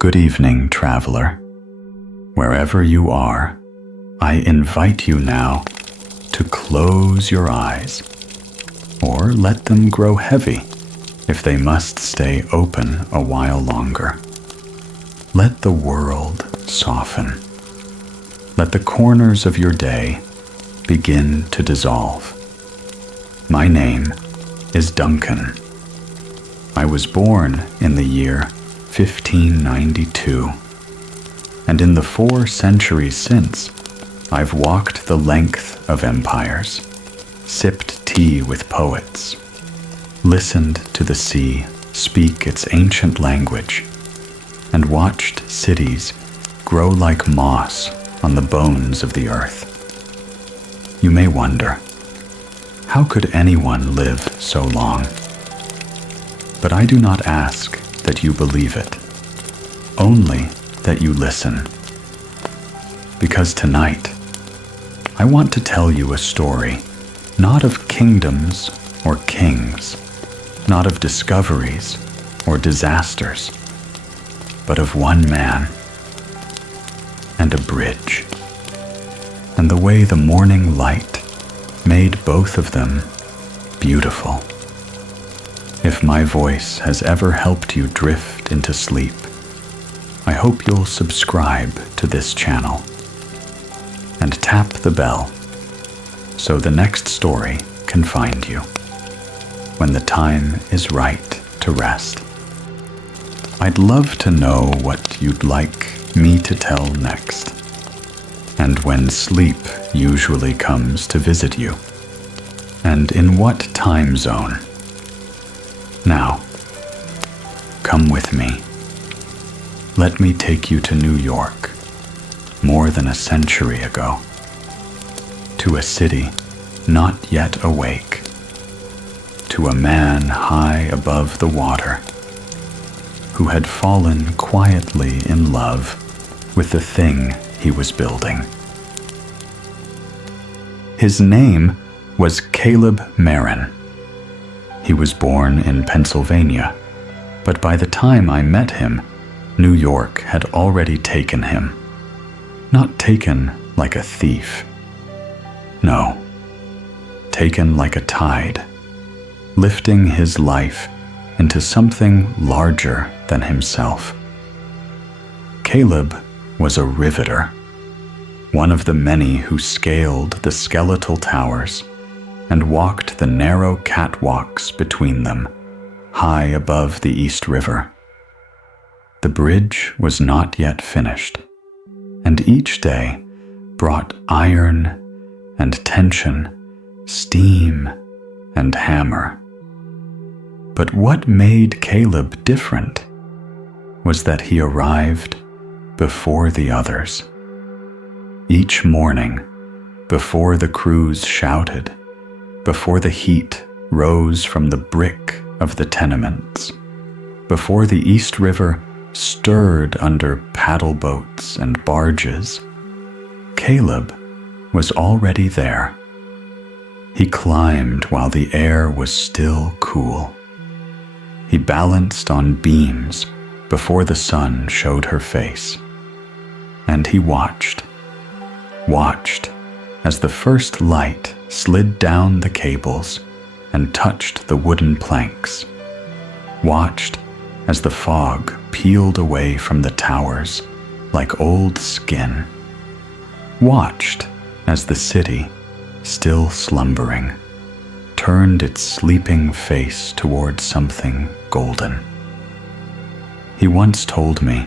Good evening, traveler. Wherever you are, I invite you now to close your eyes, or let them grow heavy if they must stay open a while longer. Let the world soften. Let the corners of your day begin to dissolve. My name is Duncan. I was born in the year 1592, and in the 4 centuries since, I've walked the length of empires, sipped tea with poets, listened to the sea speak its ancient language, and watched cities grow like moss on the bones of the earth. You may wonder, how could anyone live so long? But I do not ask that you believe it, only that you listen. Because tonight, I want to tell you a story, not of kingdoms or kings, not of discoveries or disasters, but of one man and a bridge, and the way the morning light made both of them beautiful. If my voice has ever helped you drift into sleep, I hope you'll subscribe to this channel and tap the bell so the next story can find you when the time is right to rest. I'd love to know what you'd like me to tell next, and when sleep usually comes to visit you, and in what time zone. Now, come with me. Let me take you to New York, more than a century ago, to a city not yet awake, to a man high above the water, who had fallen quietly in love with the thing he was building. His name was Caleb Marin. He was born in Pennsylvania, but by the time I met him, New York had already taken him. Not taken like a thief. No, taken like a tide, lifting his life into something larger than himself. Caleb was a riveter, one of the many who scaled the skeletal towers and walked the narrow catwalks between them, high above the East River. The bridge was not yet finished, and each day brought iron and tension, steam and hammer. But what made Caleb different was that he arrived before the others. Each morning, before the crews shouted, before the heat rose from the brick of the tenements, before the East River stirred under paddle boats and barges, Caleb was already there. He climbed while the air was still cool. He balanced on beams before the sun showed her face. And he watched as the first light slid down the cables and touched the wooden planks, watched as the fog peeled away from the towers like old skin, watched as the city, still slumbering, turned its sleeping face toward something golden. He once told me,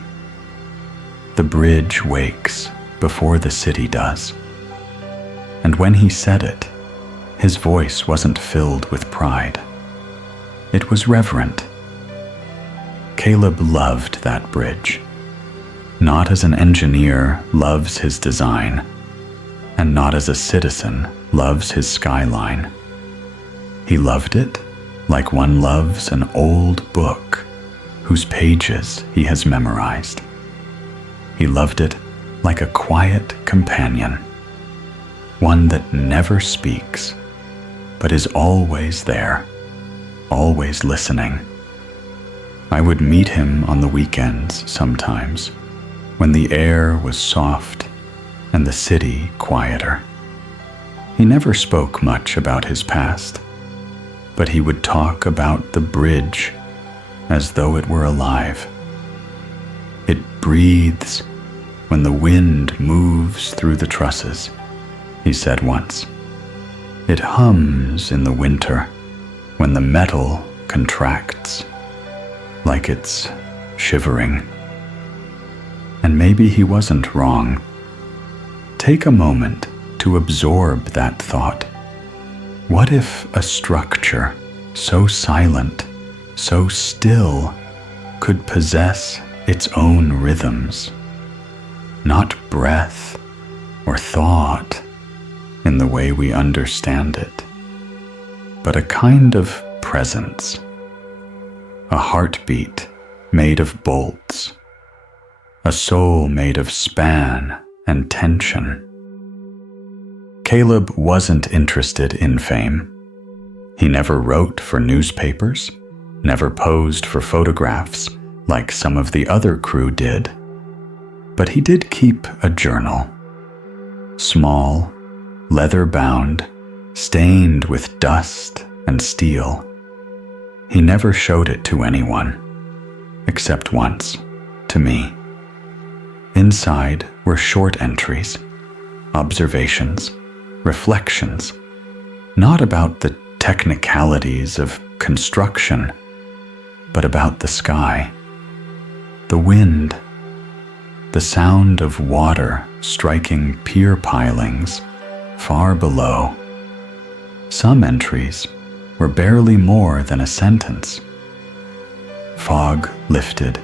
"The bridge wakes before the city does." And when he said it, his voice wasn't filled with pride. It was reverent. Caleb loved that bridge, not as an engineer loves his design, and not as a citizen loves his skyline. He loved it like one loves an old book whose pages he has memorized. He loved it like a quiet companion, one that never speaks, but is always there, always listening. I would meet him on the weekends sometimes, when the air was soft and the city quieter. He never spoke much about his past, but he would talk about the bridge as though it were alive. It breathes when the wind moves through the trusses, he said once. It hums in the winter when the metal contracts, like it's shivering. And maybe he wasn't wrong. Take a moment to absorb that thought. What if a structure so silent, so still, could possess its own rhythms? Not breath or thought in the way we understand it, but a kind of presence, a heartbeat made of bolts, a soul made of span and tension. Caleb wasn't interested in fame. He never wrote for newspapers, never posed for photographs like some of the other crew did. But he did keep a journal. Small, leather-bound, stained with dust and steel. He never showed it to anyone, except once, to me. Inside were short entries, observations, reflections, not about the technicalities of construction, but about the sky, the wind, the sound of water striking pier pilings far below. Some entries were barely more than a sentence. Fog lifted.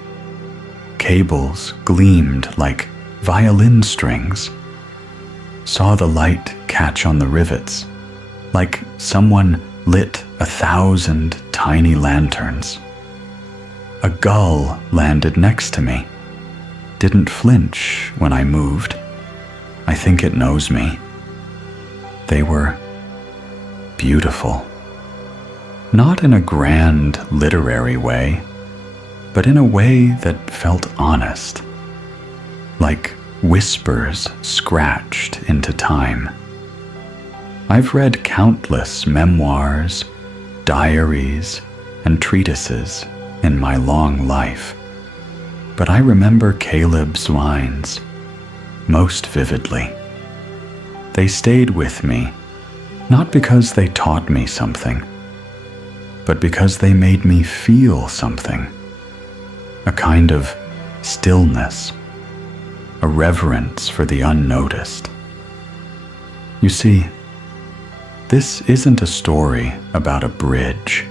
Cables gleamed like violin strings. Saw the light catch on the rivets, like someone lit 1,000 tiny lanterns. A gull landed next to me. Didn't flinch when I moved. I think it knows me. They were beautiful. Not in a grand literary way, but in a way that felt honest, like whispers scratched into time. I've read countless memoirs, diaries, and treatises in my long life, but I remember Caleb's lines most vividly. They stayed with me, not because they taught me something, but because they made me feel something, a kind of stillness, a reverence for the unnoticed. You see, this isn't a story about a bridge.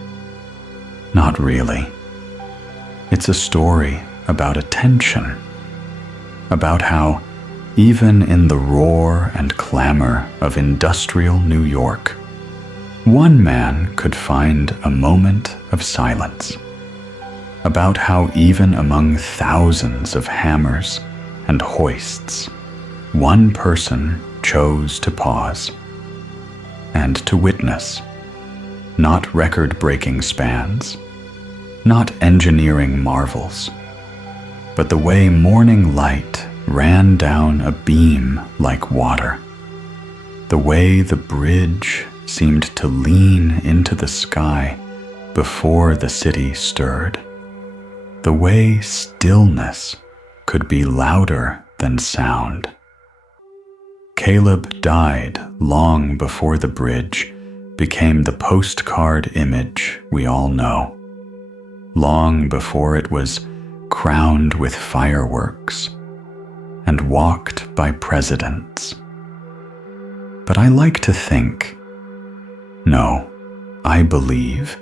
Not really. It's a story about attention, about how, even in the roar and clamor of industrial New York, one man could find a moment of silence, about how even among thousands of hammers and hoists, one person chose to pause and to witness, not record-breaking spans, not engineering marvels, but the way morning light ran down a beam like water, the way the bridge seemed to lean into the sky before the city stirred, the way stillness could be louder than sound. Caleb died long before the bridge became the postcard image we all know, long before it was crowned with fireworks and walked by presidents. But I like to think, no, I believe,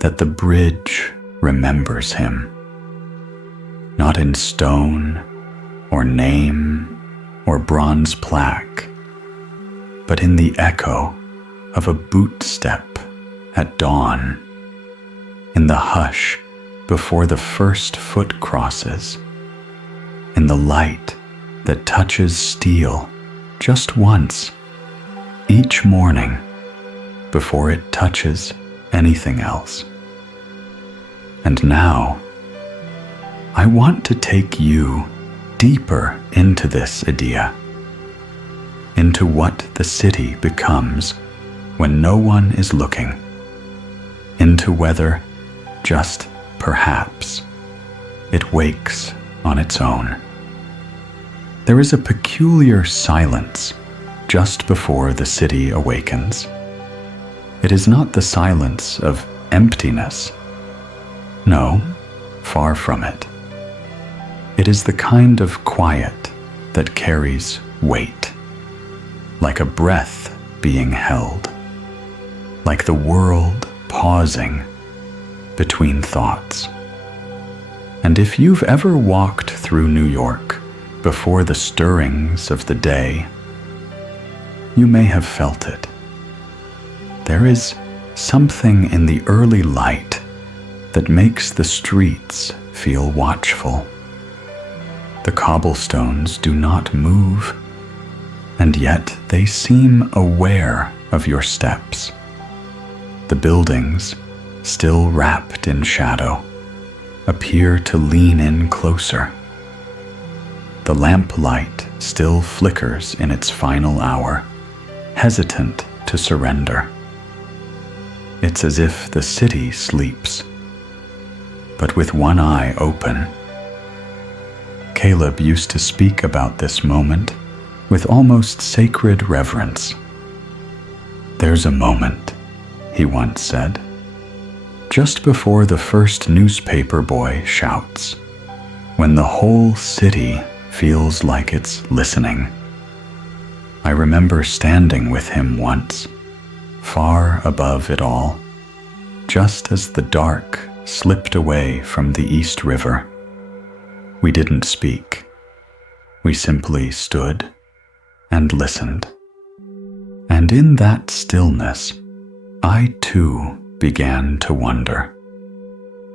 that the bridge remembers him. Not in stone or name or bronze plaque, but in the echo of a boot step at dawn, in the hush before the first foot crosses, in the light that touches steel just once each morning before it touches anything else. And now, I want to take you deeper into this idea, into what the city becomes when no one is looking, into whether, just perhaps, it wakes on its own. There is a peculiar silence just before the city awakens. It is not the silence of emptiness. No, far from it. It is the kind of quiet that carries weight, like a breath being held, like the world pausing between thoughts. And if you've ever walked through New York before the stirrings of the day, you may have felt it. There is something in the early light that makes the streets feel watchful. The cobblestones do not move, and yet they seem aware of your steps. The buildings, still wrapped in shadow, appear to lean in closer. The lamplight still flickers in its final hour, hesitant to surrender. It's as if the city sleeps, but with one eye open. Caleb used to speak about this moment with almost sacred reverence. "There's a moment," he once said, "just before the first newspaper boy shouts, when the whole city feels like it's listening." I remember standing with him once, far above it all, just as the dark slipped away from the East River. We didn't speak. We simply stood and listened. And in that stillness, I too began to wonder,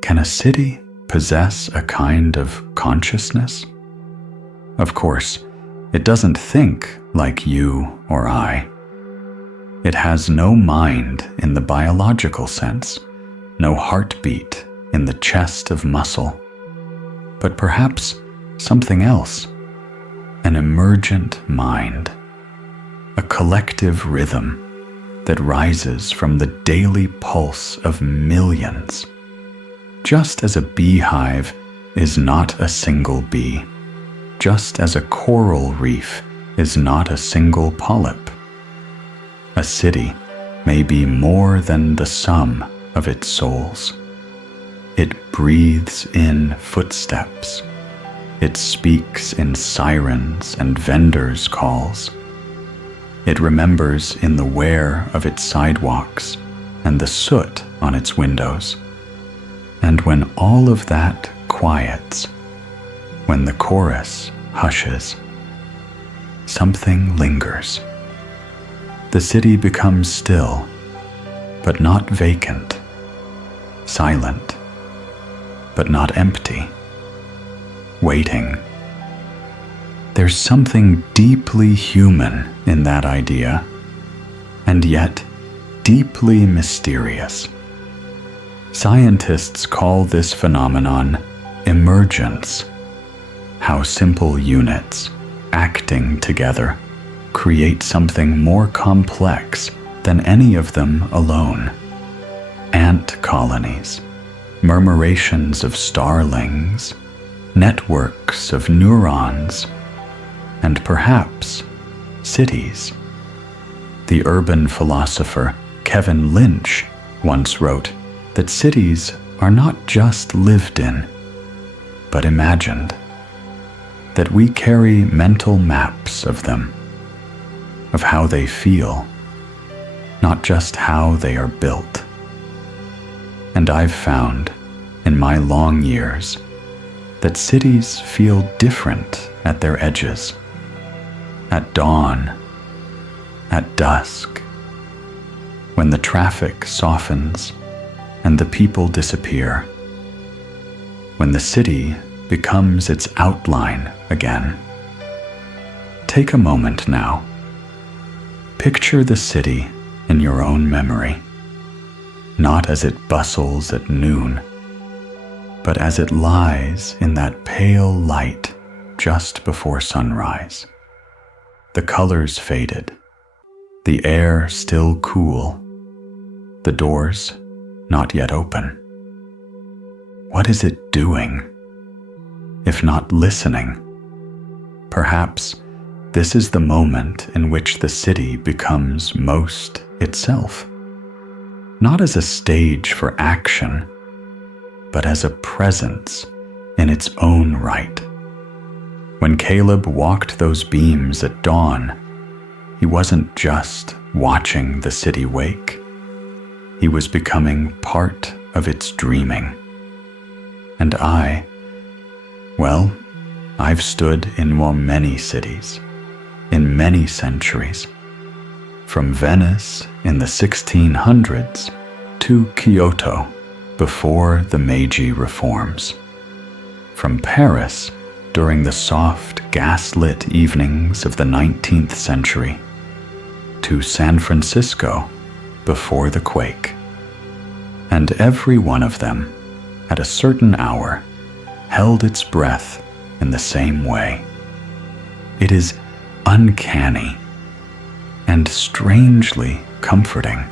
can a city possess a kind of consciousness? Of course, it doesn't think like you or I. It has no mind in the biological sense, no heartbeat in the chest of muscle, but perhaps something else, an emergent mind, a collective rhythm that rises from the daily pulse of millions. Just as a beehive is not a single bee, just as a coral reef is not a single polyp. A city may be more than the sum of its souls. It breathes in footsteps. It speaks in sirens and vendors' calls. It remembers in the wear of its sidewalks and the soot on its windows. And when all of that quiets, when the chorus hushes, something lingers. The city becomes still, but not vacant, silent, but not empty, waiting. There's something deeply human in that idea, and yet deeply mysterious. Scientists call this phenomenon emergence, how simple units, acting together, create something more complex than any of them alone. Ant colonies, murmurations of starlings, networks of neurons, and perhaps cities. The urban philosopher Kevin Lynch once wrote that cities are not just lived in, but imagined, that we carry mental maps of them, of how they feel, not just how they are built. And I've found, in my long years, that cities feel different at their edges, at dawn, at dusk, when the traffic softens and the people disappear, when the city becomes its outline again. Take a moment now. Picture the city in your own memory, not as it bustles at noon, but as it lies in that pale light just before sunrise. The colors faded, the air still cool, the doors not yet open. What is it doing? If not listening, perhaps this is the moment in which the city becomes most itself, not as a stage for action, but as a presence in its own right. When Caleb walked those beams at dawn, he wasn't just watching the city wake. He was becoming part of its dreaming. And I've stood in many cities, in many centuries, from Venice in the 1600s to Kyoto before the Meiji reforms, from Paris during the soft gaslit evenings of the 19th century to San Francisco before the quake. And every one of them, at a certain hour, held its breath in the same way. It is uncanny and strangely comforting,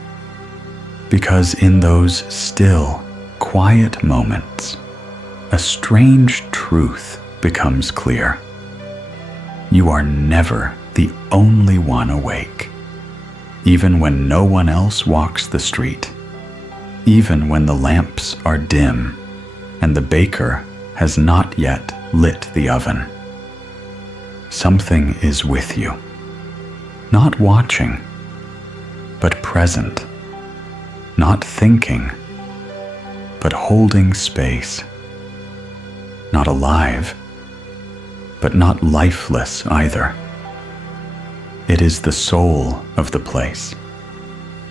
because in those still, quiet moments, a strange truth becomes clear. You are never the only one awake, even when no one else walks the street, even when the lamps are dim and the baker has not yet lit the oven. Something is with you, not watching, but present, not thinking, but holding space, not alive, but not lifeless either. It is the soul of the place,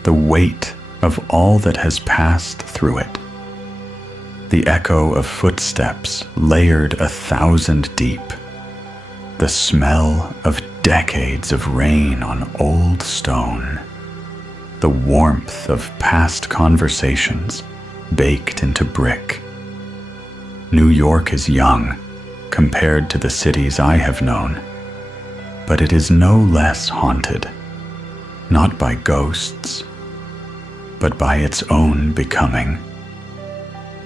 the weight of all that has passed through it, the echo of footsteps layered 1,000 deep, the smell of decades of rain on old stone, the warmth of past conversations baked into brick. New York is young compared to the cities I have known, but it is no less haunted, not by ghosts, but by its own becoming.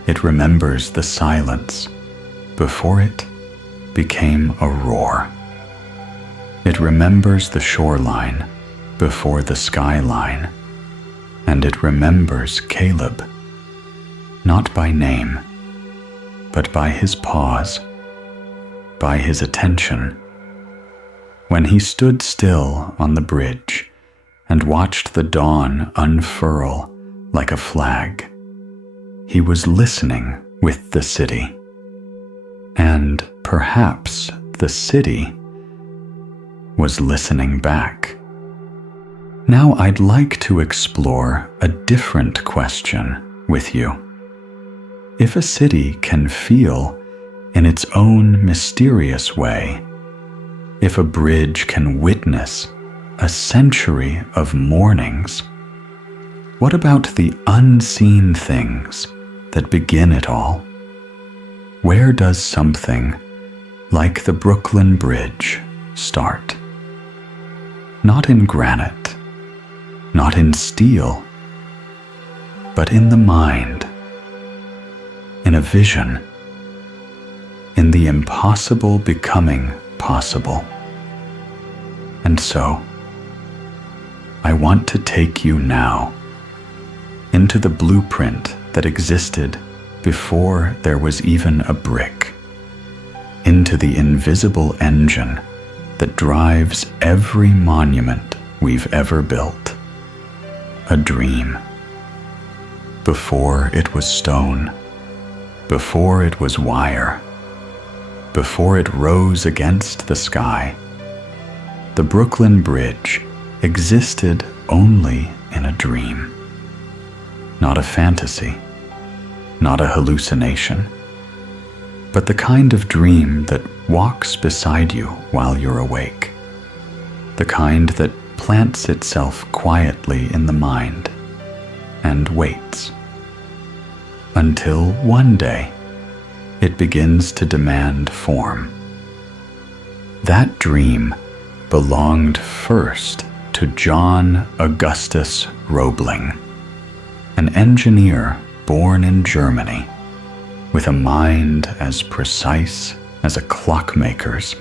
It remembers the silence before it became a roar. It remembers the shoreline before the skyline, and it remembers Caleb, not by name, but by his pause, by his attention. When he stood still on the bridge and watched the dawn unfurl like a flag, he was listening with the city. And perhaps the city was listening back. Now I'd like to explore a different question with you. If a city can feel in its own mysterious way, if a bridge can witness a century of mornings, what about the unseen things that begin it all? Where does something like the Brooklyn Bridge start? Not in granite, not in steel, but in the mind, in a vision, in the impossible becoming possible. And so, I want to take you now into the blueprint that existed before there was even a brick, into the invisible engine that drives every monument we've ever built. A dream. Before it was stone, before it was wire, before it rose against the sky, the Brooklyn Bridge existed only in a dream. Not a fantasy, not a hallucination, but the kind of dream that walks beside you while you're awake, the kind that plants itself quietly in the mind and waits until one day it begins to demand form. That dream belonged first to John Augustus Roebling, an engineer born in Germany, with a mind as precise as a clockmaker's,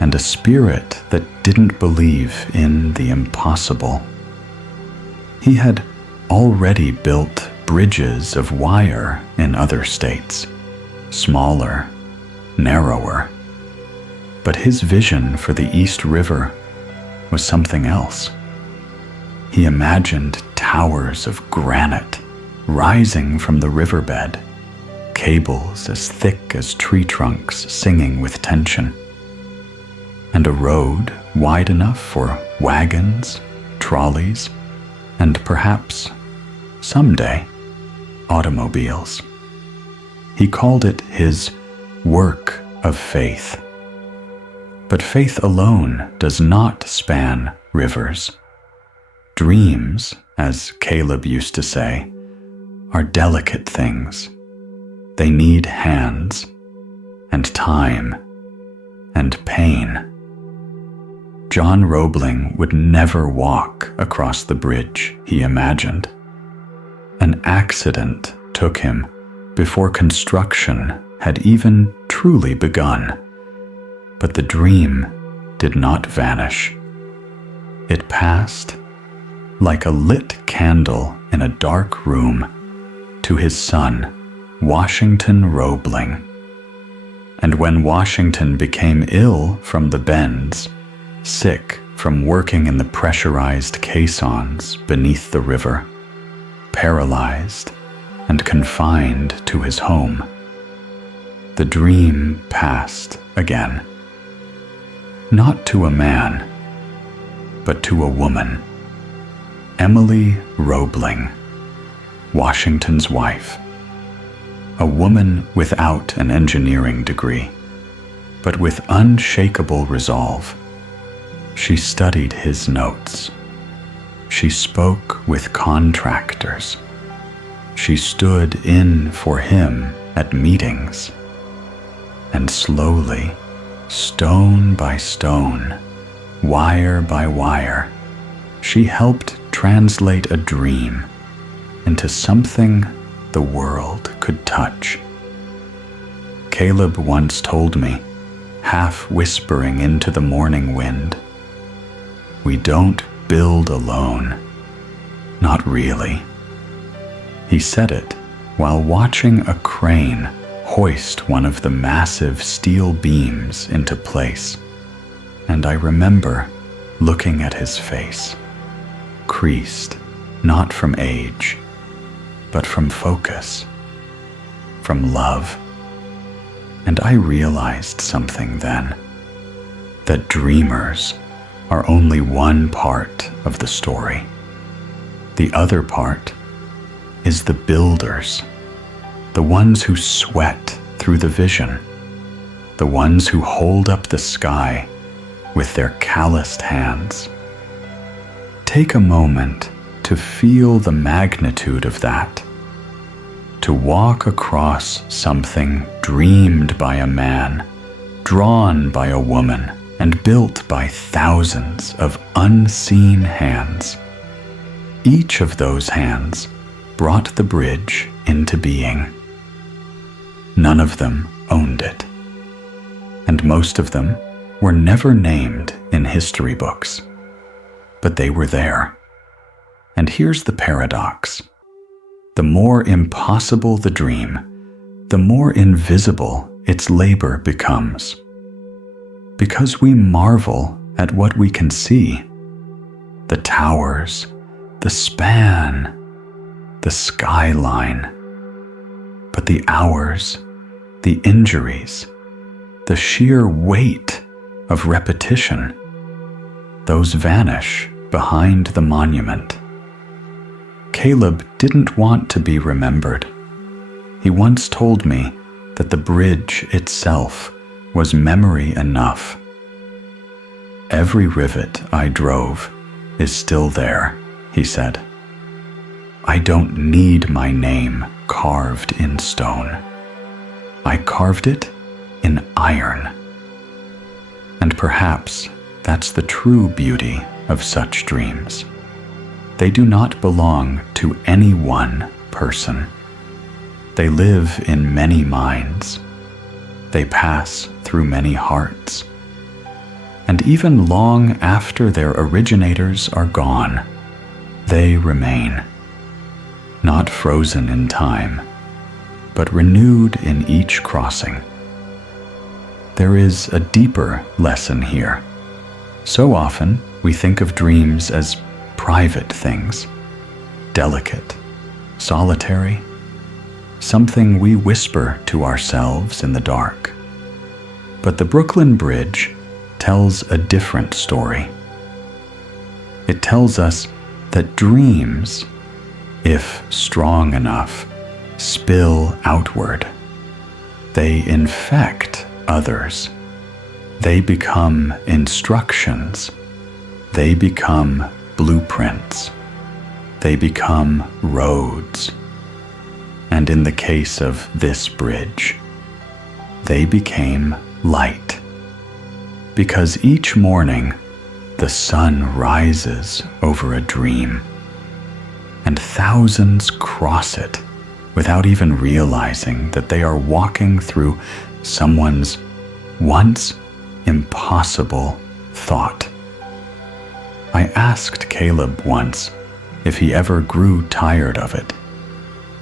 and a spirit that didn't believe in the impossible. He had already built bridges of wire in other states, smaller, narrower, but his vision for the East River was something else. He imagined towers of granite rising from the riverbed, cables as thick as tree trunks singing with tension, and a road wide enough for wagons, trolleys, and perhaps, someday, automobiles. He called it his work of faith. But faith alone does not span rivers. Dreams, as Caleb used to say, are delicate things. They need hands, and time, and pain. John Roebling would never walk across the bridge he imagined. An accident took him before construction had even truly begun. But the dream did not vanish. It passed like a lit candle in a dark room to his son, Washington Roebling. And when Washington became ill from the bends, sick from working in the pressurized caissons beneath the river, paralyzed and confined to his home, the dream passed again. Not to a man, but to a woman, Emily Roebling, Washington's wife, a woman without an engineering degree, but with unshakable resolve. She studied his notes. She spoke with contractors. She stood in for him at meetings. And slowly, stone by stone, wire by wire, she helped translate a dream into something the world could touch. Caleb once told me, half whispering into the morning wind, "We don't build alone. Not really." He said it while watching a crane hoist one of the massive steel beams into place, and I remember looking at his face, creased not from age, but from focus, from love. And I realized something then, that dreamers are only one part of the story. The other part is the builders, the ones who sweat through the vision, the ones who hold up the sky with their calloused hands. Take a moment to feel the magnitude of that, to walk across something dreamed by a man, drawn by a woman, and built by thousands of unseen hands. Each of those hands brought the bridge into being. None of them owned it, and most of them were never named in history books, but they were there. And here's the paradox. The more impossible the dream, the more invisible its labor becomes. Because we marvel at what we can see, the towers, the span, the skyline, but the hours, the injuries, the sheer weight of repetition, those vanish behind the monument. Caleb didn't want to be remembered. He once told me that the bridge itself was memory enough. Every rivet I drove is still there, he said. I don't need my name carved in stone. I carved it in iron. And perhaps that's the true beauty of such dreams. They do not belong to any one person. They live in many minds. They pass through many hearts. And even long after their originators are gone, they remain, not frozen in time, but renewed in each crossing. There is a deeper lesson here. So often we think of dreams as private things, delicate, solitary, something we whisper to ourselves in the dark. But the Brooklyn Bridge tells a different story. It tells us that dreams, if strong enough, spill outward. They infect others. They become instructions. They become blueprints. They become roads. And in the case of this bridge, they became light. Because each morning, the sun rises over a dream, and thousands cross it without even realizing that they are walking through someone's once impossible thought. I asked Caleb once if he ever grew tired of it,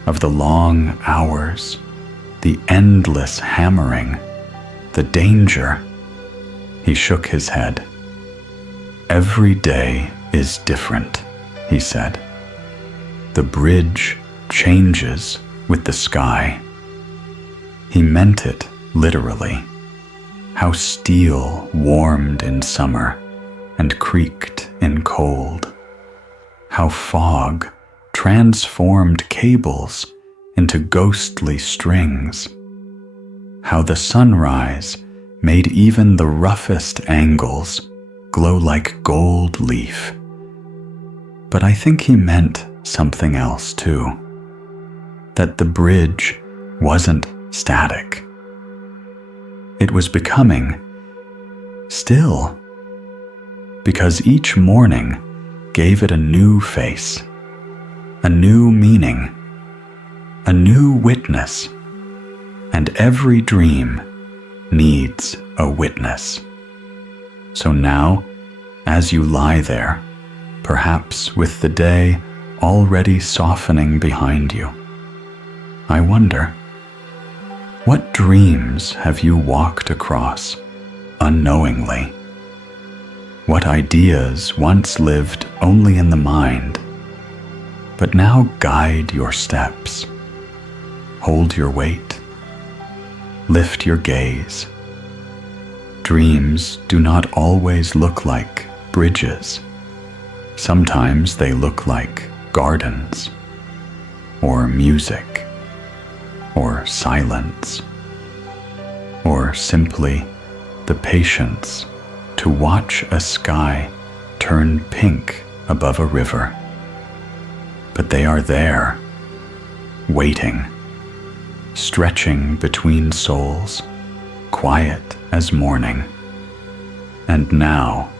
of the long hours, the endless hammering, the danger. He shook his head. Every day is different, he said. The bridge changes with the sky. He meant it literally. How steel warmed in summer and creaked in cold. How fog transformed cables into ghostly strings. How the sunrise made even the roughest angles glow like gold leaf. But I think he meant something else too. That the bridge wasn't static. It was becoming still, because each morning gave it a new face, a new meaning, a new witness, and every dream needs a witness. So now, as you lie there, perhaps with the day already softening behind you, I wonder, what dreams have you walked across unknowingly? What ideas once lived only in the mind, but now guide your steps? Hold your weight. Lift your gaze. Dreams do not always look like bridges. Sometimes they look like gardens, or music, or silence, or simply the patience to watch a sky turn pink above a river. But they are there, waiting, stretching between souls, quiet as morning. And now,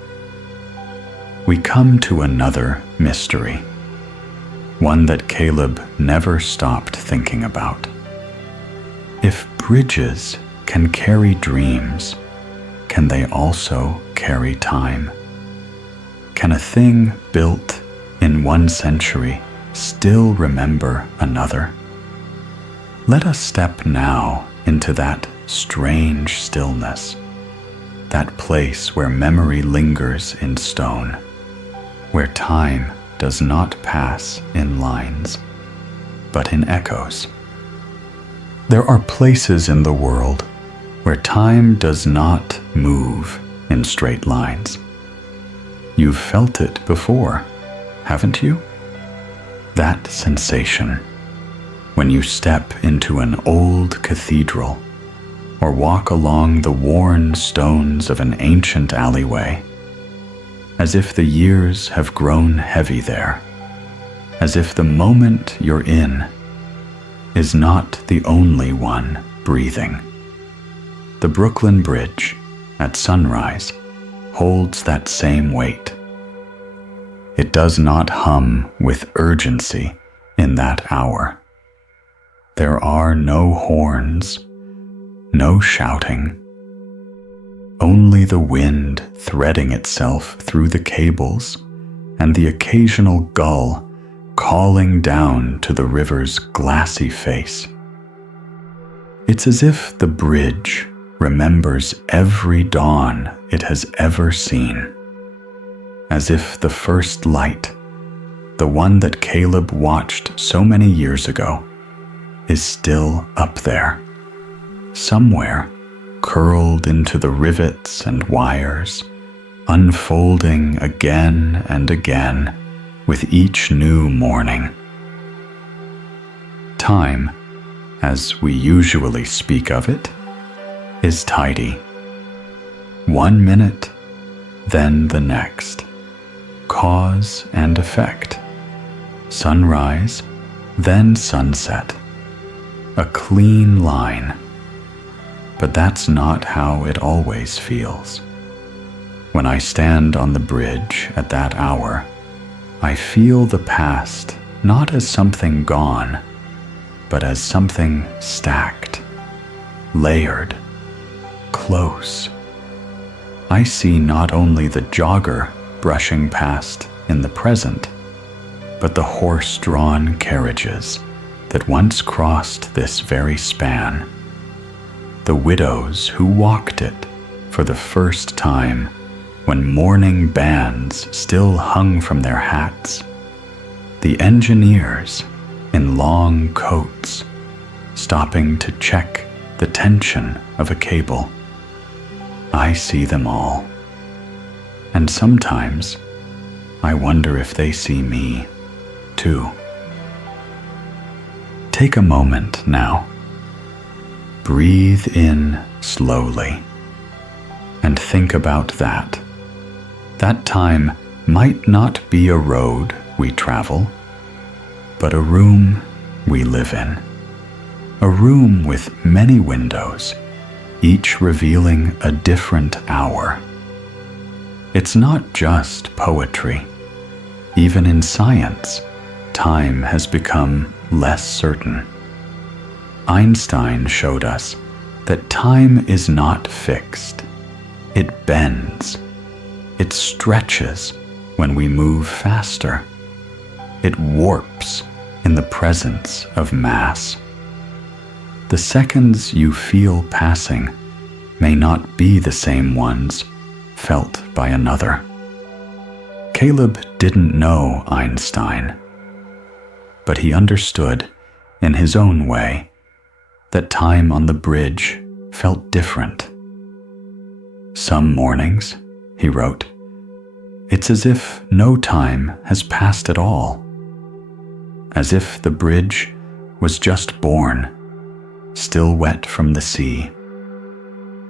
we come to another mystery, one that Caleb never stopped thinking about. If bridges can carry dreams, can they also carry time? Can a thing built in one century still remember another? Let us step now into that strange stillness, that place where memory lingers in stone, where time does not pass in lines, but in echoes. There are places in the world where time does not move in straight lines. You've felt it before, haven't you? That sensation when you step into an old cathedral or walk along the worn stones of an ancient alleyway, as if the years have grown heavy there, as if the moment you're in is not the only one breathing. The Brooklyn Bridge, at sunrise, holds that same weight. It does not hum with urgency in that hour. There are no horns, no shouting, only the wind threading itself through the cables and the occasional gull calling down to the river's glassy face. It's as if the bridge remembers every dawn it has ever seen, as if the first light, the one that Caleb watched so many years ago, is still up there, somewhere curled into the rivets and wires, unfolding again and again with each new morning. Time, as we usually speak of it, is tidy. 1 minute, then the next. Cause and effect. Sunrise, then sunset. A clean line. But that's not how it always feels. When I stand on the bridge at that hour, I feel the past not as something gone, but as something stacked, layered, close. I see not only the jogger brushing past in the present, but the horse-drawn carriages that once crossed this very span, the widows who walked it for the first time when mourning bands still hung from their hats, the engineers in long coats stopping to check the tension of a cable. I see them all, and sometimes I wonder if they see me too. Take a moment now. Breathe in slowly and think about that. That time might not be a road we travel, but a room we live in. A room with many windows, each revealing a different hour. It's not just poetry. Even in science, time has become less certain. Einstein showed us that time is not fixed. It bends. It stretches when we move faster. It warps in the presence of mass. The seconds you feel passing may not be the same ones felt by another. Caleb didn't know Einstein, but he understood in his own way that time on the bridge felt different. Some mornings, he wrote, it's as if no time has passed at all, as if the bridge was just born, still wet from the sea.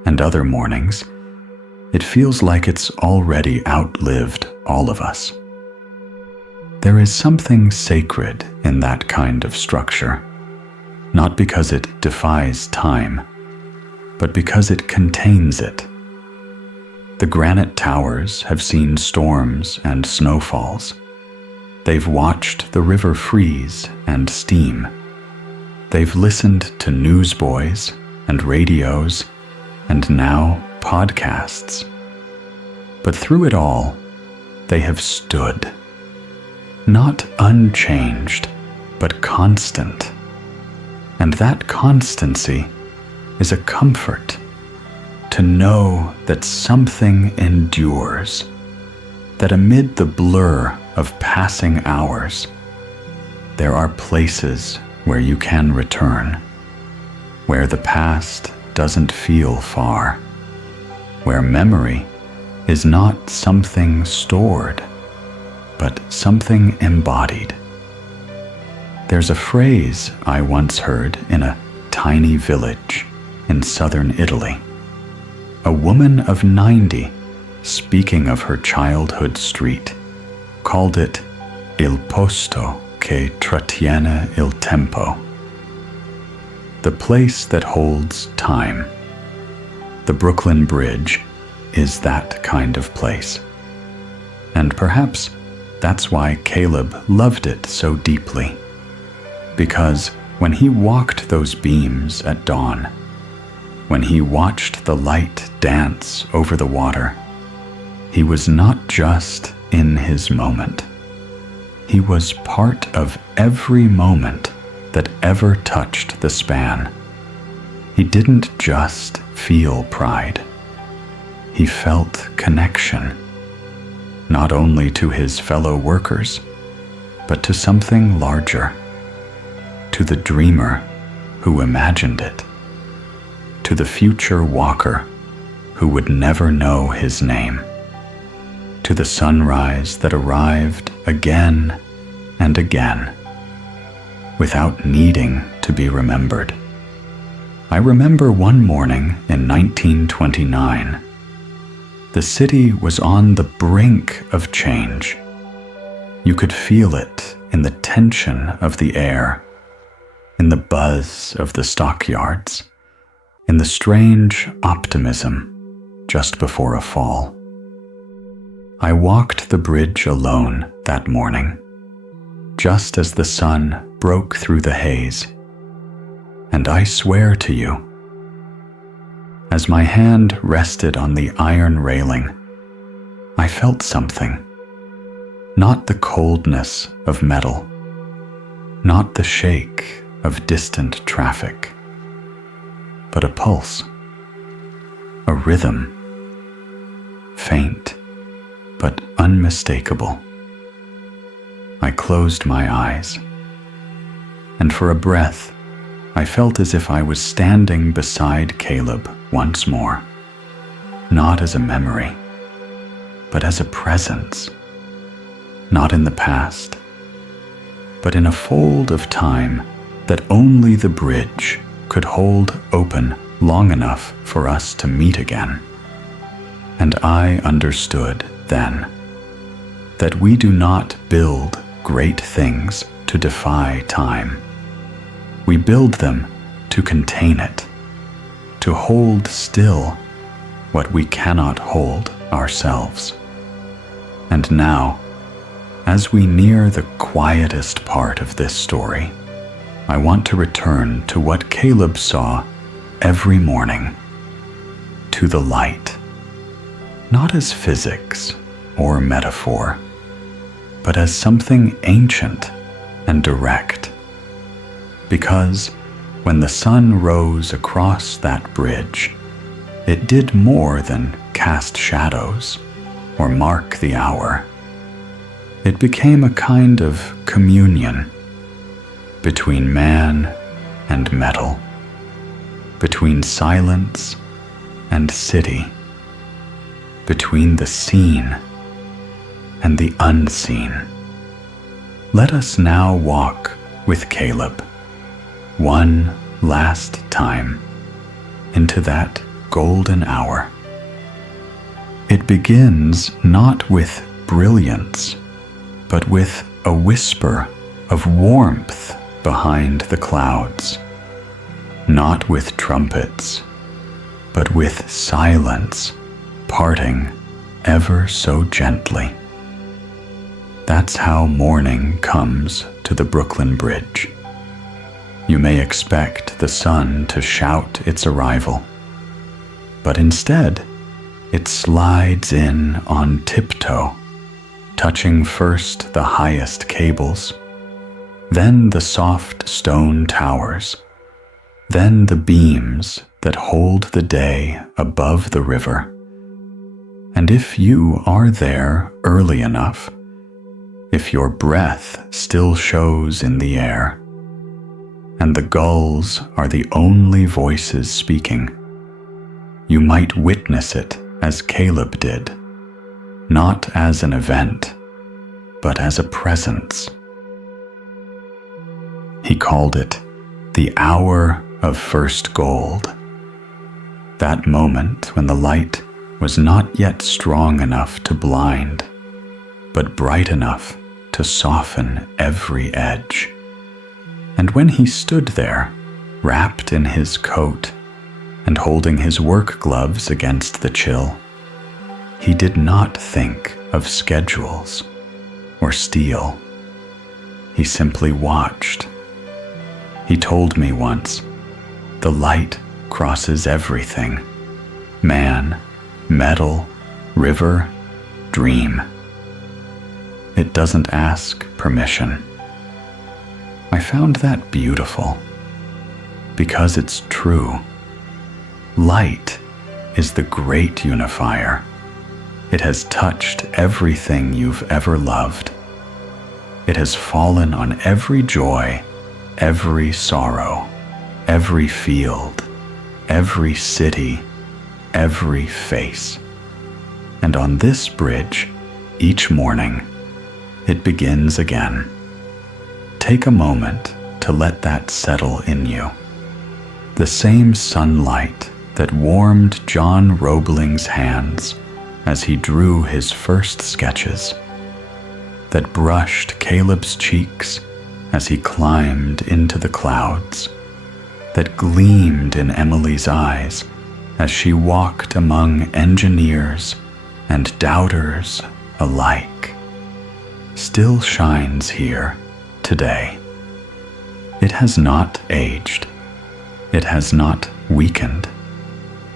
And other mornings, it feels like it's already outlived all of us. There is something sacred in that kind of structure, not because it defies time, but because it contains it. The granite towers have seen storms and snowfalls. They've watched the river freeze and steam. They've listened to newsboys and radios and now podcasts. But through it all, they have stood. Not unchanged, but constant. And that constancy is a comfort, to know that something endures, that amid the blur of passing hours, there are places where you can return, where the past doesn't feel far, where memory is not something stored, but something embodied. There's a phrase I once heard in a tiny village in southern Italy. A woman of 90, speaking of her childhood street, called it il posto che trattiene il tempo. the place that holds time. The Brooklyn Bridge is that kind of place. And perhaps that's why Caleb loved it so deeply. Because when he walked those beams at dawn, when he watched the light dance over the water, he was not just in his moment. He was part of every moment that ever touched the span. He didn't just feel pride. He felt connection, not only to his fellow workers, but to something larger, to the dreamer who imagined it, to the future walker who would never know his name, to the sunrise that arrived again and again, without needing to be remembered. I remember one morning in 1929. The city was on the brink of change. You could feel it in the tension of the air, in the buzz of the stockyards, in the strange optimism just before a fall. I walked the bridge alone that morning, just as the sun broke through the haze. And I swear to you, as my hand rested on the iron railing, I felt something. Not the coldness of metal, not the shake of distant traffic, but a pulse, a rhythm, faint but unmistakable. I closed my eyes, and for a breath, I felt as if I was standing beside Caleb once more, not as a memory, but as a presence, not in the past, but in a fold of time that only the bridge could hold open long enough for us to meet again. And I understood then that we do not build great things to defy time. We build them to contain it, to hold still what we cannot hold ourselves. And now, as we near the quietest part of this story, I want to return to what Caleb saw every morning, to the light, not as physics or metaphor, but as something ancient and direct. Because when the sun rose across that bridge, it did more than cast shadows or mark the hour. It became a kind of communion between man and metal, between silence and city, between the seen and the unseen. Let us now walk with Caleb one last time into that golden hour. It begins not with brilliance, but with a whisper of warmth behind the clouds, not with trumpets, but with silence parting ever so gently. That's how morning comes to the Brooklyn Bridge. You may expect the sun to shout its arrival, but instead, it slides in on tiptoe, touching first the highest cables, then the soft stone towers, then the beams that hold the day above the river. And if you are there early enough, if your breath still shows in the air, and the gulls are the only voices speaking, you might witness it as Caleb did, not as an event, but as a presence. He called it the hour of first gold, that moment when the light was not yet strong enough to blind, but bright enough to soften every edge. And when he stood there, wrapped in his coat and holding his work gloves against the chill, he did not think of schedules or steel. He simply watched. He told me once, the light crosses everything: man, metal, river, dream. It doesn't ask permission. I found that beautiful, because it's true. Light is the great unifier. It has touched everything you've ever loved. It has fallen on every joy, every sorrow, every field, every city, every face. And on this bridge, each morning, it begins again. Take a moment to let that settle in you. The same sunlight that warmed John Roebling's hands as he drew his first sketches, that brushed Caleb's cheeks as he climbed into the clouds, that gleamed in Emily's eyes as she walked among engineers and doubters alike, still shines here today. It has not aged. It has not weakened.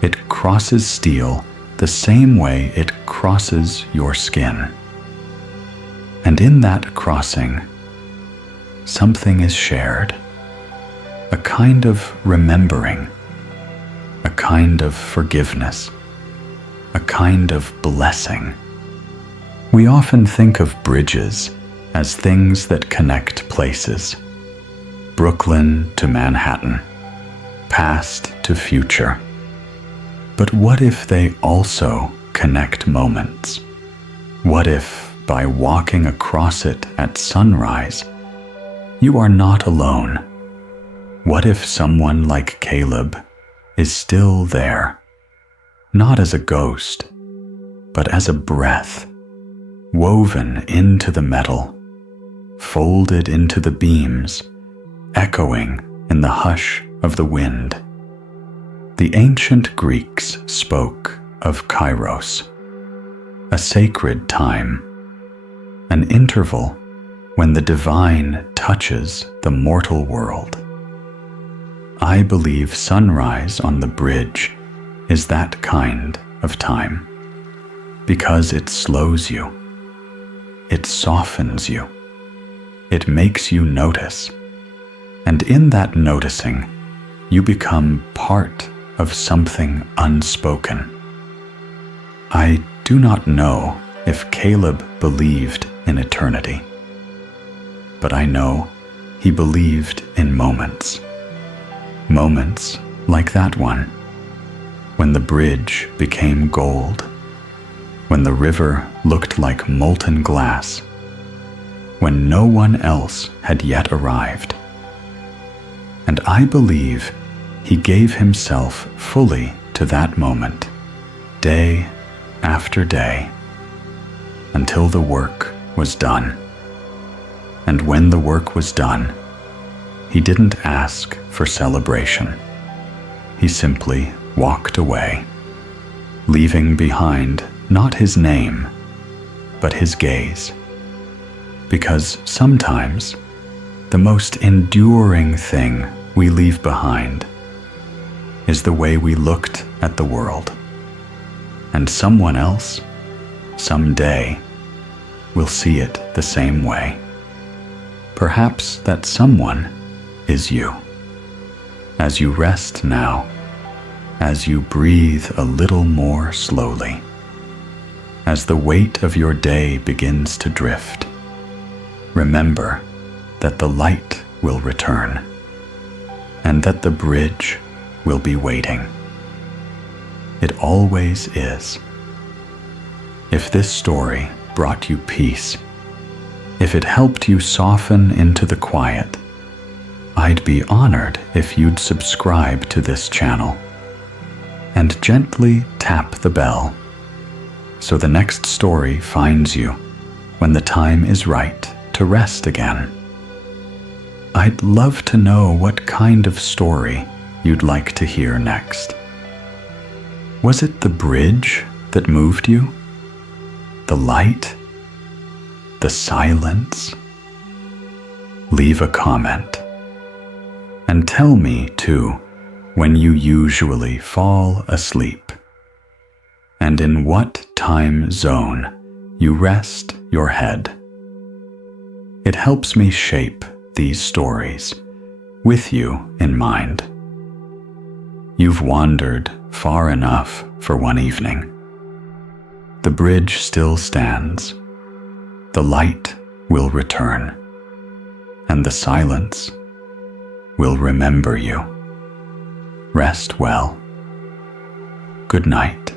It crosses steel the same way it crosses your skin. And in that crossing, something is shared, a kind of remembering, a kind of forgiveness, a kind of blessing. We often think of bridges as things that connect places, Brooklyn to Manhattan, past to future. But what if they also connect moments? What if, by walking across it at sunrise, you are not alone? What if someone like Caleb is still there, not as a ghost, but as a breath, woven into the metal, folded into the beams, echoing in the hush of the wind? The ancient Greeks spoke of kairos, a sacred time, an interval when the divine touches the mortal world. I believe sunrise on the bridge is that kind of time, because it slows you, it softens you, it makes you notice, and in that noticing, you become part of something unspoken. I do not know if Caleb believed in eternity, but I know he believed in moments. Moments like that one, when the bridge became gold, when the river looked like molten glass, when no one else had yet arrived. And I believe he gave himself fully to that moment, day after day, until the work was done. And when the work was done, he didn't ask for celebration. He simply walked away, leaving behind not his name, but his gaze. Because sometimes the most enduring thing we leave behind is the way we looked at the world. And someone else, someday, will see it the same way. Perhaps that someone is you. As you rest now, as you breathe a little more slowly, as the weight of your day begins to drift, remember that the light will return, and that the bridge will be waiting. It always is. If this story brought you peace, if it helped you soften into the quiet, I'd be honored if you'd subscribe to this channel and gently tap the bell so the next story finds you when the time is right to rest again. I'd love to know what kind of story you'd like to hear next. Was it the bridge that moved you? The light? The silence? Leave a comment. And tell me, too, when you usually fall asleep, and in what time zone you rest your head. It helps me shape these stories with you in mind. You've wandered far enough for one evening. The bridge still stands. The light will return, and the silence will remember you. Rest well. Good night.